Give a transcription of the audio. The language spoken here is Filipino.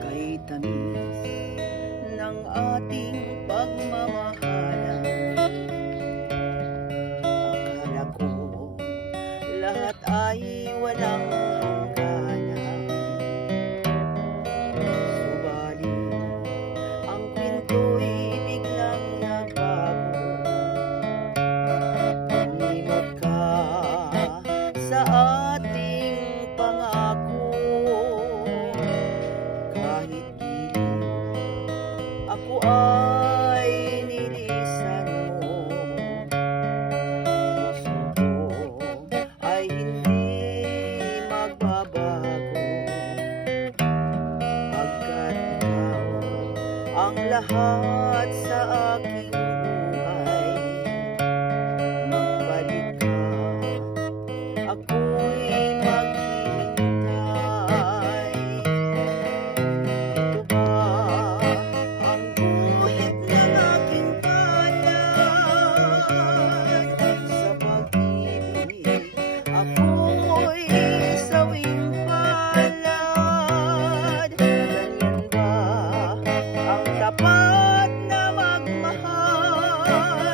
Kay tamis ng ating pagmamahalan, akala ko lahat ay walang hangganan. Subalit ang pinto'y biglang nagbago. Tumimot ka sa ating pangako. Kahit giliw ako ay nilisan mo, puso ko ay hindi magbabago, pagkat ikaw ang lahat sa aking buhay. Magbalik ka, ako'y maghihintay. Ito ba ang guhit ng aking palad? Sa pag-ibig ako'y sawing palad. Ganyan ba ang tapat na magmahal?